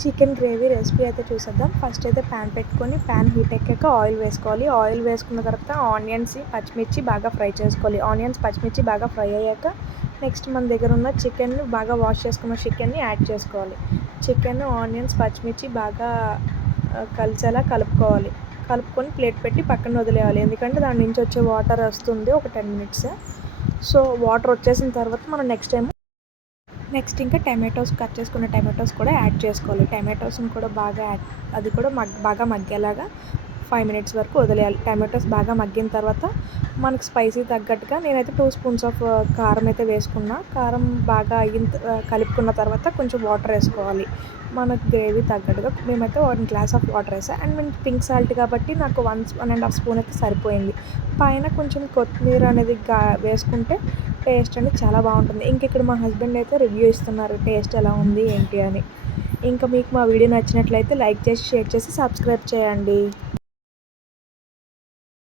Chicken gravy recipe అయితే చూసేద్దాం. First అయితే ప్యాన్ పెట్టుకొని ప్యాన్ హీట్ ఎక్కాక ఆయిల్ వేసుకోవాలి. ఆయిల్ వేసుకున్న తర్వాత ఆనియన్స్, పచ్చిమిర్చి బాగా ఫ్రై చేసుకోవాలి. ఆనియన్స్, పచ్చిమిర్చి బాగా ఫ్రై అయ్యాక నెక్స్ట్ మన దగ్గర ఉన్న చికెన్ను బాగా వాష్ చేసుకున్న చికెన్ని యాడ్ చేసుకోవాలి. చికెన్, ఆనియన్స్, పచ్చిమిర్చి బాగా కలిసేలా కలుపుకోవాలి. కలుపుకొని ప్లేట్ పెట్టి పక్కన వదిలేయాలి. ఎందుకంటే దాని నుంచి వచ్చే వాటర్ వస్తుంది ఒక 10 మినిట్స్. సో వాటర్ వచ్చేసిన తర్వాత మనం నెక్స్ట్ ఇంకా టమాటోస్, కట్ చేసుకున్న టమాటోస్ కూడా యాడ్ చేసుకోవాలి. టమాటోస్ని కూడా అది కూడా బాగా మగ్గేలాగా 5 మినిట్స్ వరకు వదిలేయాలి. టమాటోస్ బాగా మగ్గిన తర్వాత మనకు స్పైసీ తగ్గట్టుగా నేనైతే 2 స్పూన్స్ ఆఫ్ కారం అయితే వేసుకున్నా. కారం బాగా కలుపుకున్న తర్వాత కొంచెం వాటర్ వేసుకోవాలి. మనకు గ్రేవీ తగ్గట్టుగా మేమైతే 1 గ్లాస్ ఆఫ్ వాటర్ వేసాను. అండ్ మేము పింక్ సాల్ట్ కాబట్టి నాకు 1.5 స్పూన్ అయితే సరిపోయింది. పైన కొంచెం కొత్తిమీర అనేది వేసుకుంటే టేస్ట్ అనేది చాలా బాగుంటుంది. ఇక్కడ మా హస్బెండ్ అయితే రివ్యూ ఇస్తున్నారు టేస్ట్ ఎలా ఉంది ఏంటి అని. ఇంకా మీకు మా వీడియో నచ్చినట్లయితే లైక్ చేసి, షేర్ చేసి, సబ్స్క్రైబ్ చేయండి.